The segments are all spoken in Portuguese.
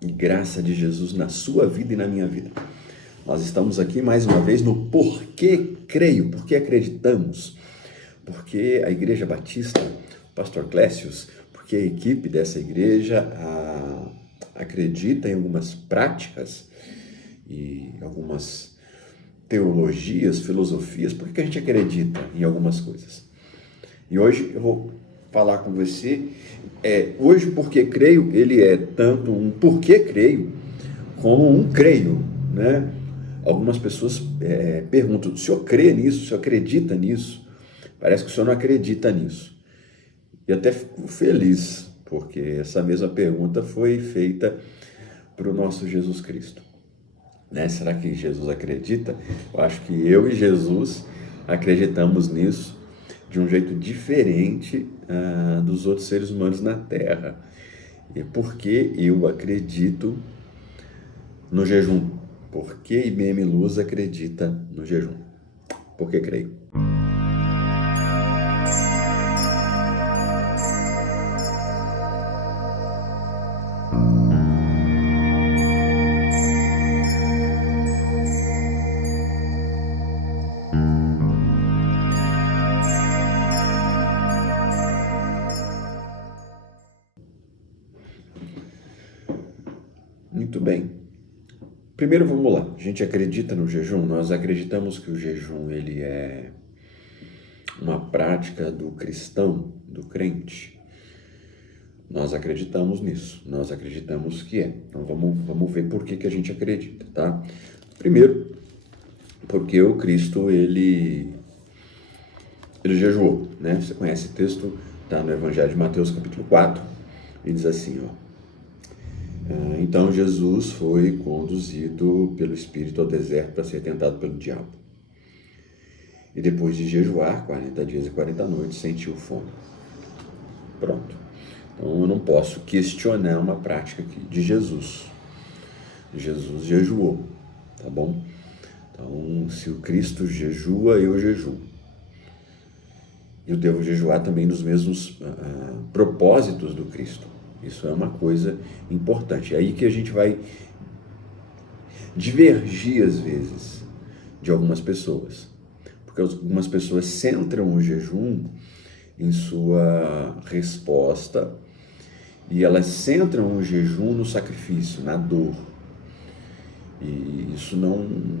e graça de Jesus na sua vida e na minha vida. Nós estamos aqui mais uma vez no Porquê Creio, porque acreditamos, porque a Igreja Batista, o pastor Clécius, porque a equipe dessa igreja acredita em algumas práticas e algumas teologias, filosofias. Por que a gente acredita em algumas coisas? E hoje eu vou falar com você, hoje porque creio, ele é tanto um porquê creio, como um creio, né? Algumas pessoas perguntam, o senhor crê nisso, o senhor acredita nisso? Parece que o senhor não acredita nisso. E até fico feliz, porque essa mesma pergunta foi feita para o nosso Jesus Cristo. Né? Será que Jesus acredita? Eu acho que eu e Jesus acreditamos nisso de um jeito diferente dos outros seres humanos na Terra. E por que eu acredito no jejum? Por que IBM Luz acredita no jejum? Porque creio. Muito bem. Primeiro vamos lá. A gente acredita no jejum? Nós acreditamos que o jejum ele é uma prática do cristão, do crente. Nós acreditamos nisso. Nós acreditamos que é. Então vamos ver por que a gente acredita, tá? Primeiro, porque o Cristo ele jejuou, né? Você conhece o texto, tá no Evangelho de Mateus capítulo 4, e diz assim, ó. Então Jesus foi conduzido pelo Espírito ao deserto para ser tentado pelo diabo. E depois de jejuar 40 dias e 40 noites, sentiu fome. Pronto. Então eu não posso questionar uma prática aqui de Jesus. Jesus jejuou, tá bom? Então, se o Cristo jejua, eu jejuo. Eu devo jejuar também nos mesmos propósitos do Cristo. Isso é uma coisa importante. É aí que a gente vai divergir, às vezes, de algumas pessoas. Porque algumas pessoas centram o jejum em sua resposta e elas centram o jejum no sacrifício, na dor. E isso não...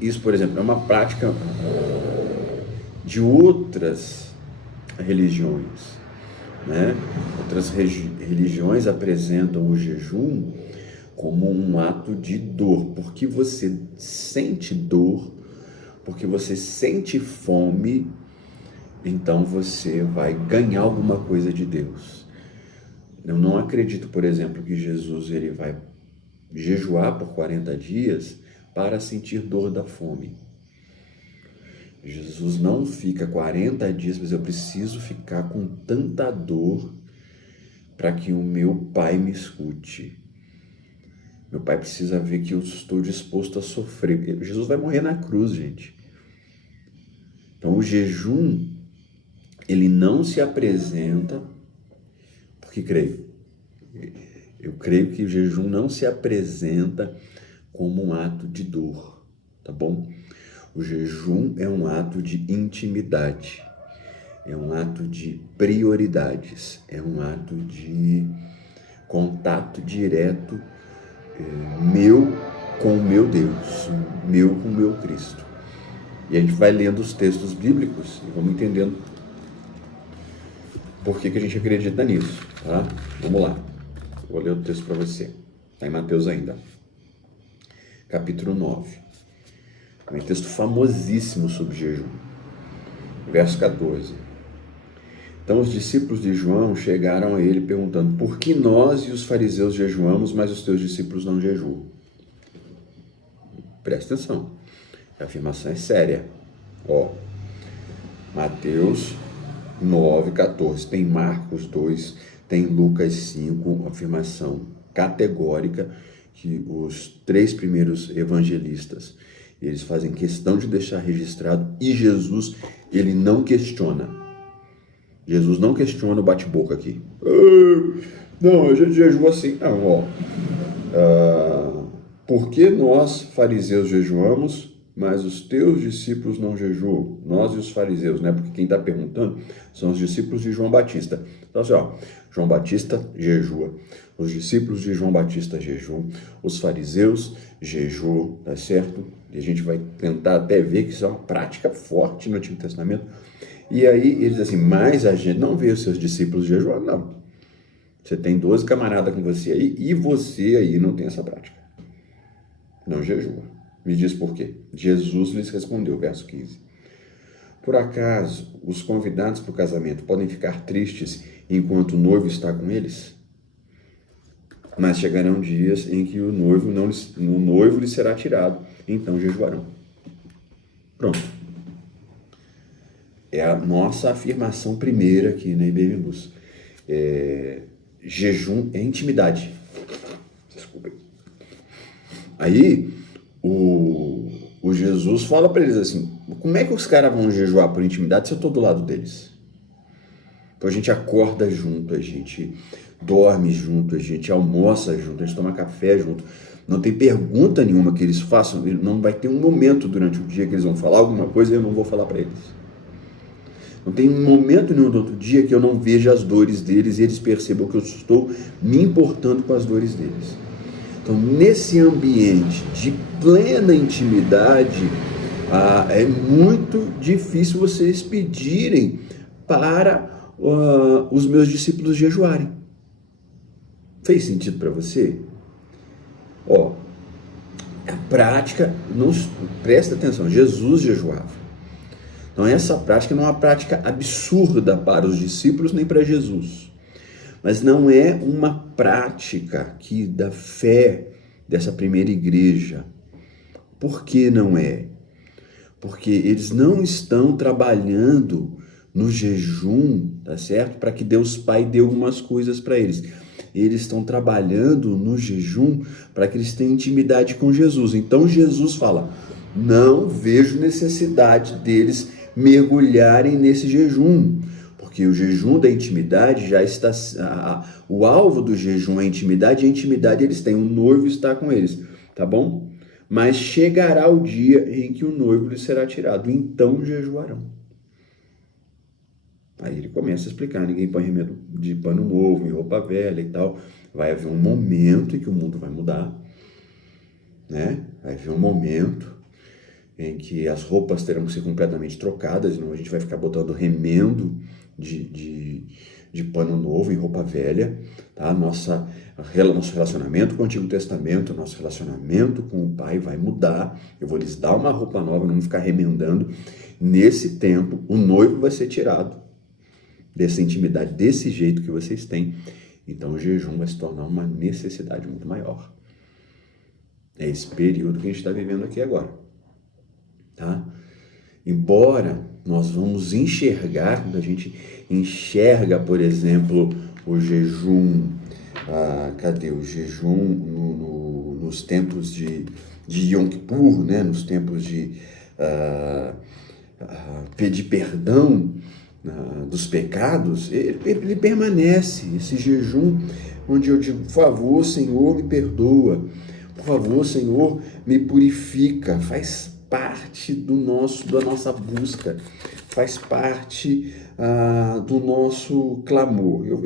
Isso, por exemplo, é uma prática de outras religiões. Né? Outras religiões apresentam o jejum como um ato de dor, porque você sente dor, porque você sente fome, então você vai ganhar alguma coisa de Deus. Eu não acredito, por exemplo, que Jesus ele vai jejuar por 40 dias para sentir dor da fome. Jesus não fica 40 dias, mas eu preciso ficar com tanta dor para que o meu Pai me escute. Meu Pai precisa ver que eu estou disposto a sofrer. Jesus vai morrer na cruz, gente. Então o jejum, ele não se apresenta, porque creio. Eu creio que o jejum não se apresenta como um ato de dor, tá bom? O jejum é um ato de intimidade, é um ato de prioridades, é um ato de contato direto meu com o meu Deus, meu com o meu Cristo. E a gente vai lendo os textos bíblicos e vamos entendendo por que a gente acredita nisso, tá? Vamos lá, vou ler o texto para você, está em Mateus ainda, capítulo 9. É um texto famosíssimo sobre jejum. Verso 14. Então os discípulos de João chegaram a ele perguntando: por que nós e os fariseus jejuamos, mas os teus discípulos não jejuam? Presta atenção. A afirmação é séria. Mateus 9, 14. Tem Marcos 2, tem Lucas 5, afirmação categórica que os 3 primeiros evangelistas eles fazem questão de deixar registrado, e Jesus, ele não questiona. Jesus não questiona o bate-boca aqui. Não, a gente jejua assim. Não, ó. Por que nós, fariseus, jejuamos, mas os teus discípulos não jejuam? Nós e os fariseus, né? Porque quem está perguntando são os discípulos de João Batista. Então, assim, ó, João Batista jejua, os discípulos de João Batista jejuam, os fariseus jejuam, tá certo? E a gente vai tentar até ver que isso é uma prática forte no Antigo Testamento. E aí eles dizem assim, mas a gente não vê os seus discípulos jejuar, não. Você tem 12 camaradas com você aí e você aí não tem essa prática. Não jejua. Me diz por quê. Jesus lhes respondeu, verso 15. Por acaso os convidados para o casamento podem ficar tristes enquanto o noivo está com eles? Mas chegarão dias em que o noivo lhes será tirado, então jejuarão. Pronto. É a nossa afirmação primeira aqui na IBM Luz. Jejum é intimidade. Desculpa. Aí, o Jesus fala para eles assim, como é que os caras vão jejuar por intimidade se eu estou do lado deles? Então a gente acorda junto, a gente dorme junto, a gente almoça junto, a gente toma café junto. Não tem pergunta nenhuma que eles façam, não vai ter um momento durante o dia que eles vão falar alguma coisa e eu não vou falar para eles. Não tem um momento nenhum do outro dia que eu não veja as dores deles e eles percebam que eu estou me importando com as dores deles. Então, nesse ambiente de plena intimidade, é muito difícil vocês pedirem para os meus discípulos jejuarem. Fez sentido para você? A prática, presta atenção, Jesus jejuava. Então essa prática não é uma prática absurda para os discípulos nem para Jesus. Mas não é uma prática aqui da fé dessa primeira igreja. Por que não é? Porque eles não estão trabalhando no jejum, tá certo? Para que Deus Pai dê algumas coisas para eles. Eles estão trabalhando no jejum para que eles tenham intimidade com Jesus. Então Jesus fala, não vejo necessidade deles mergulharem nesse jejum, porque o jejum da intimidade já está, o alvo do jejum é a intimidade, e a intimidade eles têm, o noivo está com eles, tá bom? Mas chegará o dia em que o noivo lhes será tirado, então jejuarão. Aí ele começa a explicar, ninguém põe remédio de pano novo, em roupa velha e tal, vai haver um momento em que o mundo vai mudar, né? Vai haver um momento em que as roupas terão que ser completamente trocadas, senão a gente vai ficar botando remendo de pano novo em roupa velha, tá? Nosso relacionamento com o Antigo Testamento, nosso relacionamento com o Pai vai mudar, eu vou lhes dar uma roupa nova, não vou ficar remendando. Nesse tempo, o noivo vai ser tirado dessa intimidade, desse jeito que vocês têm, então o jejum vai se tornar uma necessidade muito maior. É esse período que a gente está vivendo aqui agora. Tá? Embora nós vamos enxergar, quando a gente enxerga, por exemplo, o jejum, cadê o jejum nos tempos de Yom Kippur, né? Nos tempos de pedir perdão dos pecados, ele permanece, esse jejum onde eu digo, por favor, Senhor, me perdoa, por favor, Senhor, me purifica, faz parte da nossa busca, faz parte do nosso clamor. Eu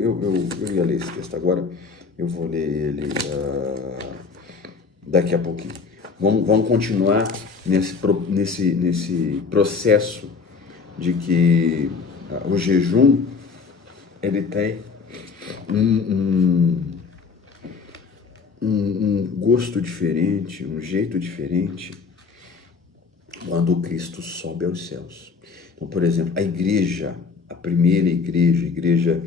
ia ler esse texto agora, eu vou ler ele daqui a pouquinho. Vamos continuar nesse processo de que o jejum ele tem um gosto diferente, um jeito diferente quando Cristo sobe aos céus. Então, por exemplo, a igreja, a primeira igreja, a igreja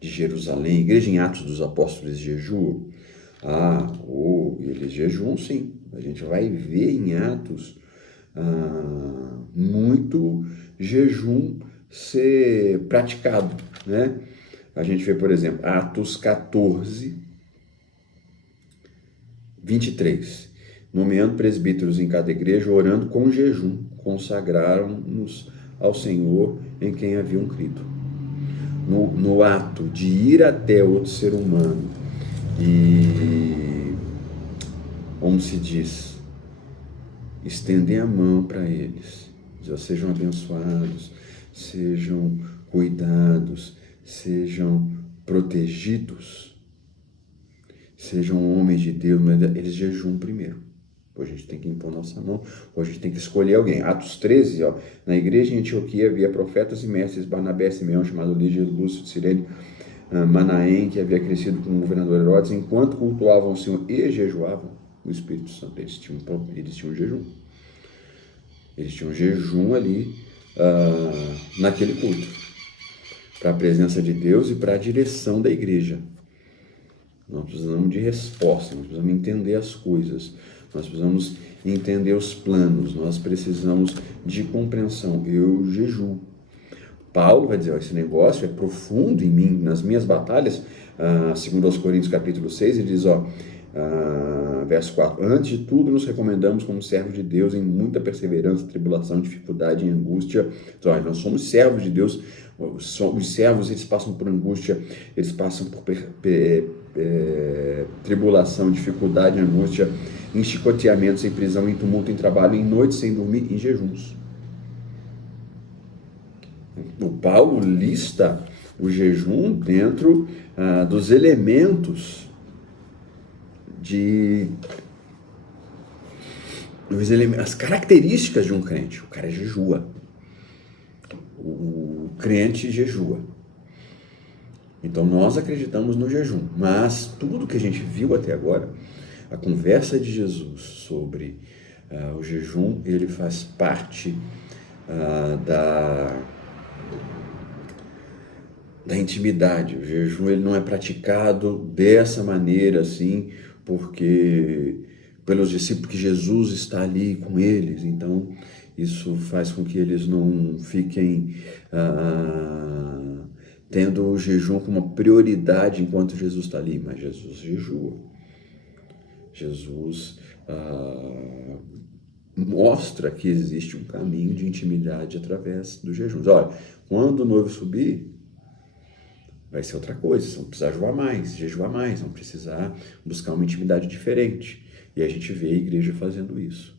de Jerusalém, a igreja em Atos dos Apóstolos jejuam. Eles jejuam sim. A gente vai ver em Atos muito jejum ser praticado, né? A gente vê, por exemplo, Atos 14, 23. Nomeando presbíteros em cada igreja, orando com jejum, consagraram-nos ao Senhor em quem haviam crido. no ato de ir até outro ser humano e, como se diz, estender a mão para eles, sejam abençoados, sejam cuidados, sejam protegidos, sejam homens de Deus, mas eles jejuam primeiro. Hoje a gente tem que impor nossa mão, hoje a gente tem que escolher alguém. Atos 13, ó, na igreja em Antioquia havia profetas e mestres, Barnabé, Simeão, chamado Lígia, Lúcio, de Cirene, Manaém, que havia crescido com o governador Herodes, enquanto cultuavam o Senhor e jejuavam o Espírito Santo. Eles tinham jejum. Eles tinham jejum ali, naquele culto, para a presença de Deus e para a direção da igreja. Nós precisamos de resposta, nós precisamos entender as coisas, nós precisamos entender os planos, nós precisamos de compreensão. Eu jejuo. Paulo vai dizer, ó, esse negócio é profundo em mim, nas minhas batalhas, segundo aos Coríntios capítulo 6, ele diz, ó, verso 4, antes de tudo nos recomendamos como servos de Deus em muita perseverança, tribulação, dificuldade e angústia. Então, nós somos servos de Deus, os servos eles passam por angústia, eles passam por tribulação, dificuldade, angústia, em chicoteamentos, em prisão, em tumulto, em trabalho, em noites sem dormir, em jejuns. O Paulo lista o jejum dentro dos elementos as características de um crente. O cara jejua. O crente jejua. Então nós acreditamos no jejum, mas tudo que a gente viu até agora, a conversa de Jesus sobre o jejum, ele faz parte da intimidade. O jejum ele não é praticado dessa maneira assim, porque pelos discípulos que Jesus está ali com eles, então isso faz com que eles não fiquem tendo o jejum como uma prioridade enquanto Jesus está ali, mas Jesus jejua. Jesus mostra que existe um caminho de intimidade através do jejum. Olha, quando o noivo subir, vai ser outra coisa, vão precisar jejuar mais, vão precisar buscar uma intimidade diferente. E a gente vê a igreja fazendo isso.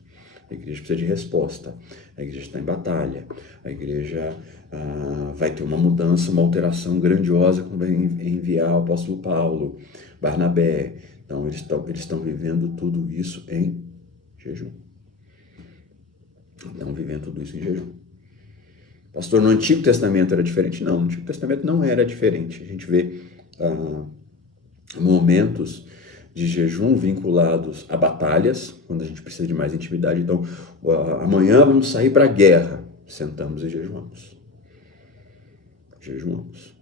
A igreja precisa de resposta, a igreja está em batalha, a igreja vai ter uma mudança, uma alteração grandiosa quando vai enviar o apóstolo Paulo, Barnabé. Então eles estão vivendo tudo isso em jejum. Estão vivendo tudo isso em jejum. Pastor, no Antigo Testamento era diferente? Não, no Antigo Testamento não era diferente. A gente vê momentos de jejum vinculados a batalhas, quando a gente precisa de mais intimidade. Então, amanhã vamos sair para a guerra. Sentamos e jejuamos. Jejuamos.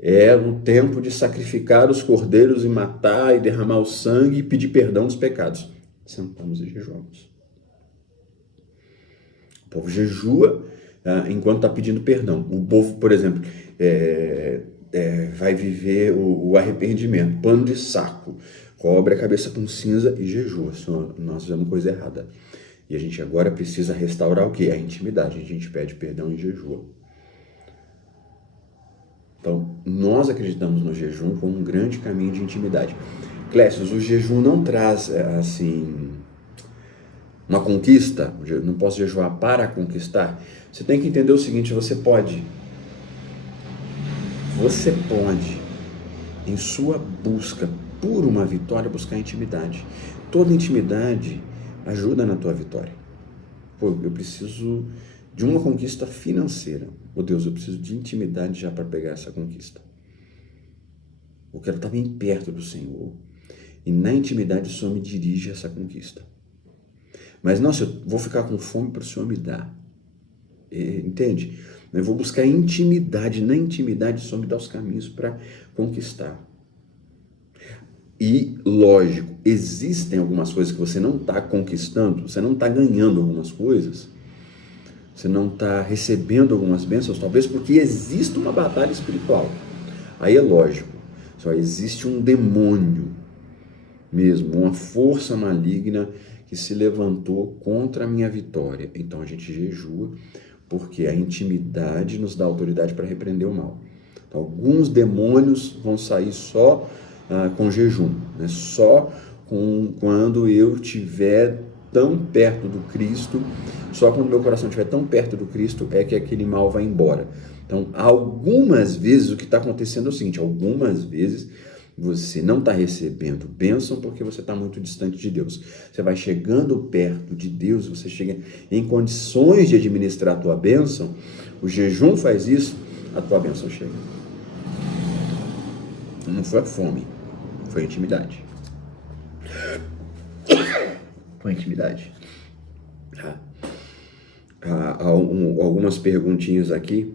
É o tempo de sacrificar os cordeiros e matar e derramar o sangue e pedir perdão dos pecados. Sentamos e jejuamos. O povo jejua enquanto está pedindo perdão. O povo, por exemplo, vai viver o arrependimento, pano de saco, cobre a cabeça com cinza e jejua. Nós fizemos coisa errada. E a gente agora precisa restaurar o quê? A intimidade. A gente pede perdão e jejua. Então, nós acreditamos no jejum como um grande caminho de intimidade. Clécius, o jejum não traz, assim, uma conquista. Eu não posso jejuar para conquistar. Você tem que entender o seguinte, você pode, em sua busca por uma vitória, buscar intimidade. Toda intimidade ajuda na tua vitória. Pô, eu preciso de uma conquista financeira. Oh Deus, eu preciso de intimidade já para pegar essa conquista. Eu quero estar bem perto do Senhor. E na intimidade o Senhor me dirige a essa conquista. Mas, nossa, eu vou ficar com fome para o Senhor me dar. Entende? Eu vou buscar intimidade. Na intimidade o Senhor me dá os caminhos para conquistar. E, lógico, existem algumas coisas que você não está conquistando, você não está ganhando algumas coisas, você não está recebendo algumas bênçãos, talvez porque existe uma batalha espiritual. Aí é lógico, só existe um demônio mesmo, uma força maligna que se levantou contra a minha vitória. Então a gente jejua, porque a intimidade nos dá autoridade para repreender o mal. Então, alguns demônios vão sair só com jejum, né? Só quando eu estiver tão perto do Cristo, só quando meu coração estiver tão perto do Cristo é que aquele mal vai embora. Então, algumas vezes o que está acontecendo é o seguinte, algumas vezes você não está recebendo bênção porque você está muito distante de Deus. Você vai chegando perto de Deus, você chega em condições de administrar a tua bênção, o jejum faz isso, a tua bênção chega. Não foi a fome, foi a intimidade. Foi a intimidade. Algumas perguntinhas aqui,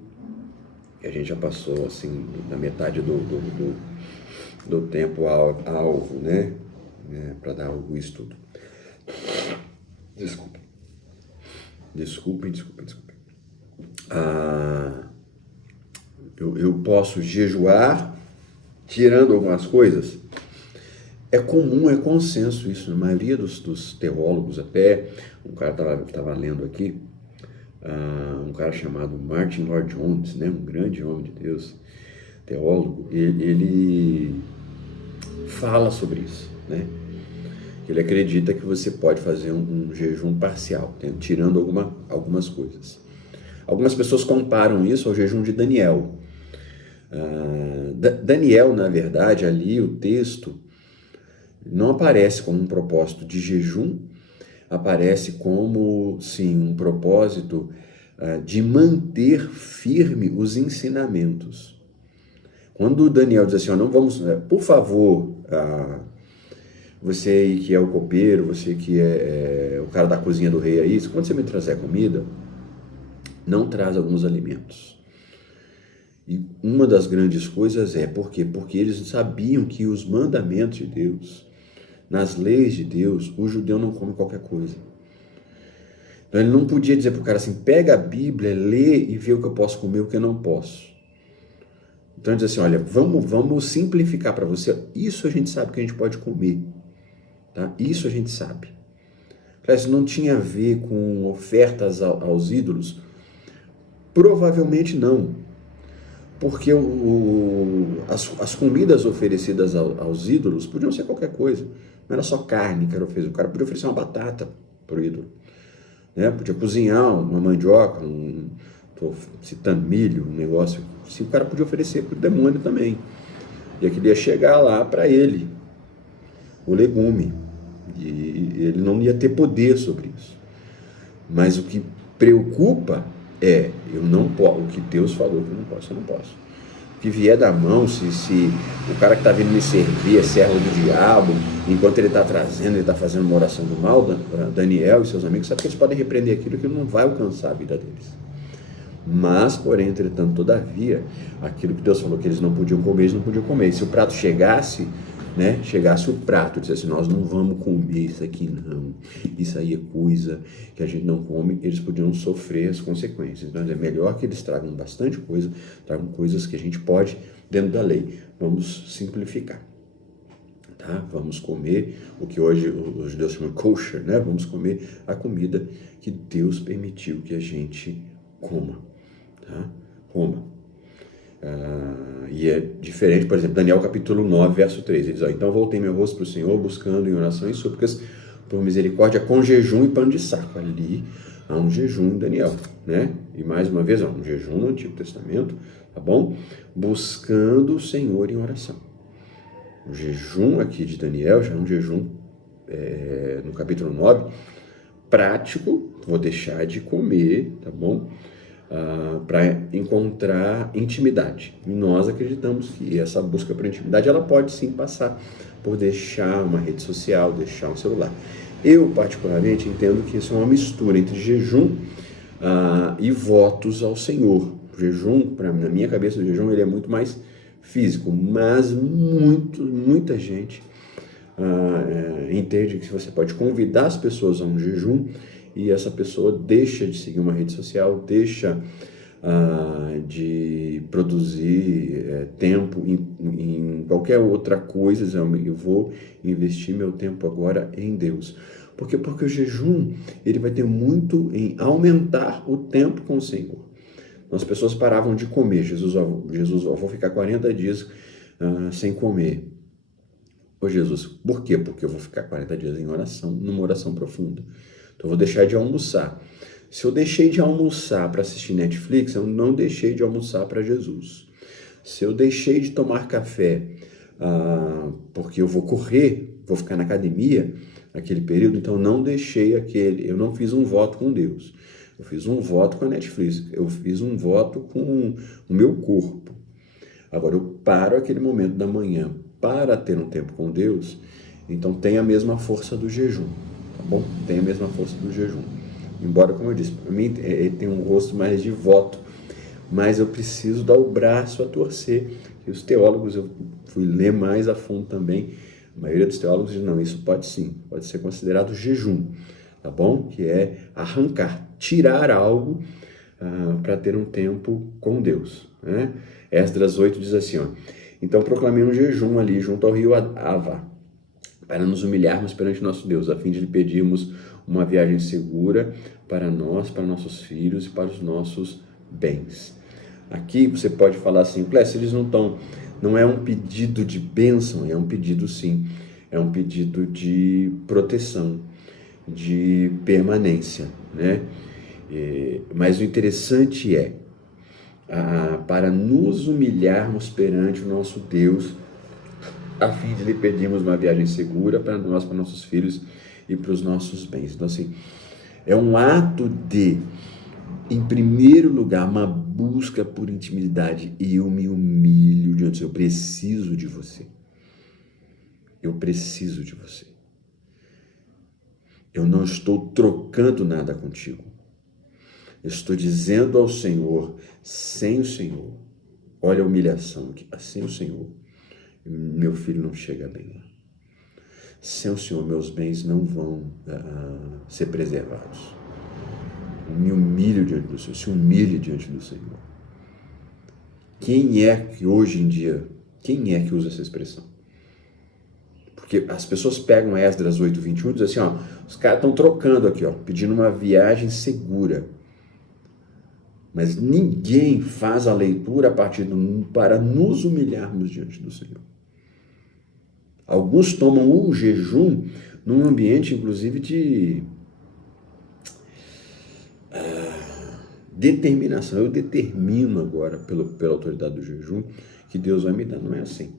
que a gente já passou assim, na metade do tempo alvo, né? Para dar algum estudo. Desculpem. Eu posso jejuar tirando algumas coisas? É comum, é consenso isso, na maioria dos teólogos, até um cara estava lendo aqui, um cara chamado Martin Lloyd-Jones, né, um grande homem de Deus, teólogo, ele fala sobre isso, né? Ele acredita que você pode fazer um jejum parcial, tirando algumas coisas. Algumas pessoas comparam isso ao jejum de Daniel. Daniel, na verdade, ali o texto não aparece como um propósito de jejum, aparece como, sim, um propósito de manter firme os ensinamentos. Quando Daniel diz assim, não vamos, por favor, você que é o copeiro, você que é o cara da cozinha do rei aí, quando você me trazer comida, não traz alguns alimentos. E uma das grandes coisas por quê? Porque eles sabiam que os mandamentos de Deus, nas leis de Deus, o judeu não come qualquer coisa. Então ele não podia dizer para o cara assim, pega a Bíblia, lê e vê o que eu posso comer e o que eu não posso. Então ele diz assim, olha, vamos simplificar para você, isso a gente sabe que a gente pode comer. Tá? Isso a gente sabe. Isso não tinha a ver com ofertas aos ídolos? Provavelmente não. Porque as comidas oferecidas aos ídolos podiam ser qualquer coisa. Não era só carne que era oferecida. O cara podia oferecer uma batata para o ídolo. Né? Podia cozinhar uma mandioca, estou citando milho, um negócio. Assim, o cara podia oferecer para o demônio também. E aquilo ia chegar lá para ele, o legume. E ele não ia ter poder sobre isso. Mas o que preocupa eu não posso, o que Deus falou que eu não posso, eu não posso. O que vier da mão, se o cara que está vindo me servir é servo do diabo, enquanto ele está trazendo, ele está fazendo uma oração do mal, Daniel e seus amigos, sabe que eles podem repreender aquilo que não vai alcançar a vida deles. Mas, porém, entretanto, todavia, aquilo que Deus falou que eles não podiam comer, eles não podiam comer. E se o prato chegasse o prato, dissesse assim, nós não vamos comer isso aqui não, isso aí é coisa que a gente não come, eles podiam sofrer as consequências. Então é melhor que eles tragam bastante coisa, tragam coisas que a gente pode dentro da lei. Vamos simplificar, tá? Vamos comer o que hoje os judeus chamam kosher, né? Vamos comer a comida que Deus permitiu que a gente coma, tá? Coma. E é diferente, por exemplo, Daniel capítulo 9, verso 3, ele diz, então voltei meu rosto para o Senhor, buscando em oração e súplicas por misericórdia, com jejum e pano de saco. Ali há um jejum em Daniel, né? E mais uma vez, um jejum no Antigo Testamento, tá bom? Buscando o Senhor em oração. O jejum aqui de Daniel já é um jejum, no capítulo 9, prático, vou deixar de comer, tá bom? Para encontrar intimidade. E nós acreditamos que essa busca por intimidade, ela pode sim passar por deixar uma rede social, deixar um celular. Eu, particularmente, entendo que isso é uma mistura entre jejum e votos ao Senhor. O jejum, na minha cabeça, o jejum ele é muito mais físico, mas muita gente entende que você pode convidar as pessoas a um jejum e essa pessoa deixa de seguir uma rede social, deixa de produzir tempo em qualquer outra coisa. Eu vou investir meu tempo agora em Deus. Por quê? Porque o jejum ele vai ter muito em aumentar o tempo com o Senhor. Então, as pessoas paravam de comer. Jesus, vou ficar 40 dias sem comer. Ô Jesus, por quê? Porque eu vou ficar 40 dias em oração, numa oração profunda. Então eu vou deixar de almoçar. Se eu deixei de almoçar para assistir Netflix, eu não deixei de almoçar para Jesus. Se eu deixei de tomar café porque eu vou correr, vou ficar na academia naquele período, então eu não fiz um voto com Deus. Eu fiz um voto com a Netflix, eu fiz um voto com o meu corpo. Agora eu paro aquele momento da manhã para ter um tempo com Deus, então tem a mesma força do jejum, tá bom? Tem a mesma força do jejum. Embora, como eu disse, para mim ele tem um rosto mais de voto, mas eu preciso dar o braço a torcer. E os teólogos, eu fui ler mais a fundo também, a maioria dos teólogos dizem, não, isso pode sim, pode ser considerado jejum, tá bom? Que é arrancar, tirar algo para ter um tempo com Deus, né? Esdras 8 diz assim, ó, então proclamei um jejum ali junto ao rio Ava, para nos humilharmos perante nosso Deus, a fim de lhe pedirmos uma viagem segura para nós, para nossos filhos e para os nossos bens. Aqui você pode falar assim, Clécio, eles não é um pedido de bênção, é um pedido sim, é um pedido de proteção, de permanência, né? Mas o interessante é, para nos humilharmos perante o nosso Deus, a fim de lhe pedirmos uma viagem segura para nós, para nossos filhos e para os nossos bens. Então, assim, é um ato de, em primeiro lugar, uma busca por intimidade. E eu me humilho diante de Deus. Eu preciso de você. Eu preciso de você. Eu não estou trocando nada contigo. Eu estou dizendo ao Senhor, sem o Senhor, olha a humilhação aqui, sem o Senhor, meu filho não chega bem lá. Sem o Senhor, meus bens não vão ser preservados. Eu me humilho diante do Senhor, se humilhe diante do Senhor. Quem é que hoje em dia, quem é que usa essa expressão? Porque as pessoas pegam Esdras 8:21 e dizem assim, ó, os caras estão trocando aqui, ó, pedindo uma viagem segura. Mas ninguém faz a leitura para nos humilharmos diante do Senhor. Alguns tomam o jejum num ambiente, inclusive, de determinação. Eu determino agora, pela autoridade do jejum, que Deus vai me dar. Não é assim.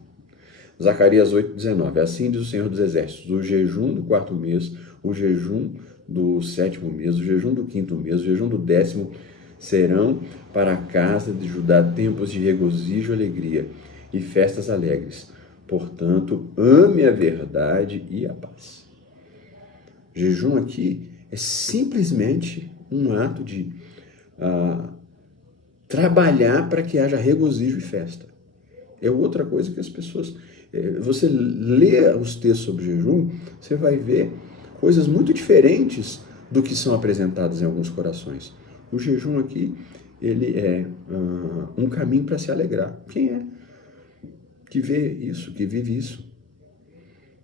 Zacarias 8:19. Assim diz o Senhor dos Exércitos: o jejum do 4º mês, o jejum do 7º mês, o jejum do 5º mês, o jejum do 10º serão para a casa de Judá tempos de regozijo e alegria e festas alegres. Portanto, ame a verdade e a paz. Jejum aqui é simplesmente um ato de trabalhar para que haja regozijo e festa. É outra coisa que as pessoas... Você lê os textos sobre jejum, você vai ver coisas muito diferentes do que são apresentadas em alguns corações. O jejum aqui, ele é um caminho para se alegrar. Quem é que vê isso, que vive isso?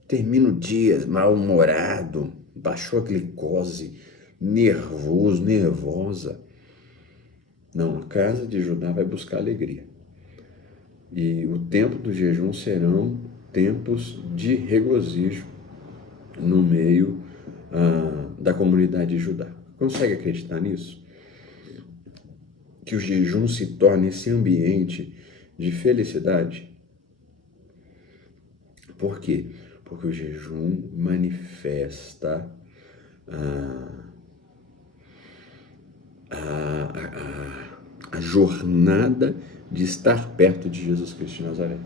Termina o dia mal-humorado, baixou a glicose, nervoso, nervosa. Não, a casa de Judá vai buscar alegria. E o tempo do jejum serão tempos de regozijo no meio da comunidade de Judá. Consegue acreditar nisso? Que o jejum se torne esse ambiente de felicidade? Por quê? Porque o jejum manifesta a jornada de estar perto de Jesus Cristo de Nazaré.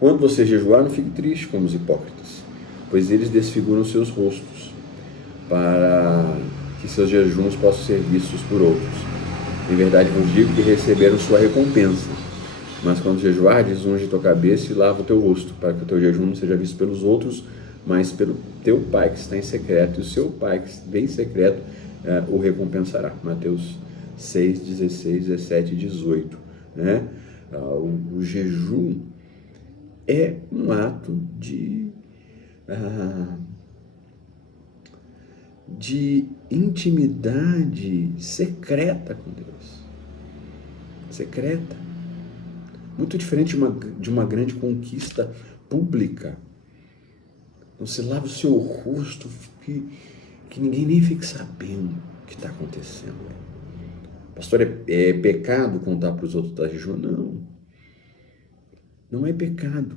Quando você jejuar, não fique triste como os hipócritas, pois eles desfiguram seus rostos, para que seus jejuns possam ser vistos por outros. Em verdade vos digo que receberam sua recompensa. Mas quando jejuardes, unge tua cabeça e lava o teu rosto, para que o teu jejum não seja visto pelos outros, mas pelo teu Pai que está em secreto, e o seu Pai que vem em secreto o recompensará. Mateus 6, 16, 17 e 18. Né? O jejum é um ato de intimidade secreta com Deus. secreta. Muito diferente de uma grande conquista pública. Você lava o seu rosto, que ninguém nem fique sabendo o que está acontecendo. Pastor, é pecado contar para os outros que está jejuando? Não. Não é pecado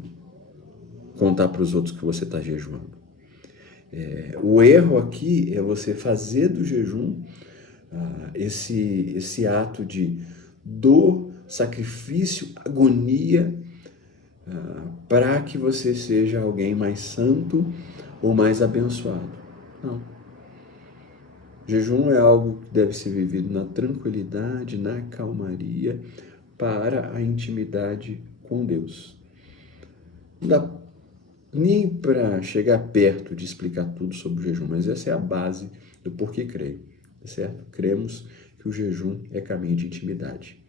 contar para os outros que você está jejuando. O erro aqui é você fazer do jejum esse ato de dor, sacrifício, agonia, para que você seja alguém mais santo ou mais abençoado. Não. Jejum é algo que deve ser vivido na tranquilidade, na calmaria, para a intimidade com Deus. Não dá nem para chegar perto de explicar tudo sobre o jejum, mas essa é a base do porquê creio, certo? Cremos que o jejum é caminho de intimidade.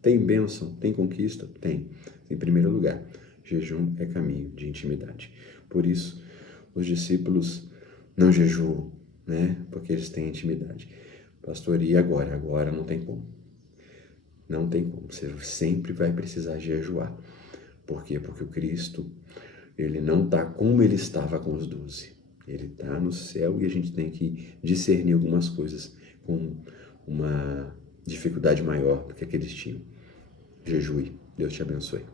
Tem bênção? Tem conquista? Tem. Em primeiro lugar, jejum é caminho de intimidade. Por isso, os discípulos não jejuam, né? Porque eles têm intimidade. Pastor, e agora? Agora não tem como. Não tem como. Você sempre vai precisar jejuar. Por quê? Porque o Cristo, ele não está como ele estava com os 12. Ele está no céu e a gente tem que discernir algumas coisas com uma dificuldade maior do que eles tinham. Jejue. Deus te abençoe.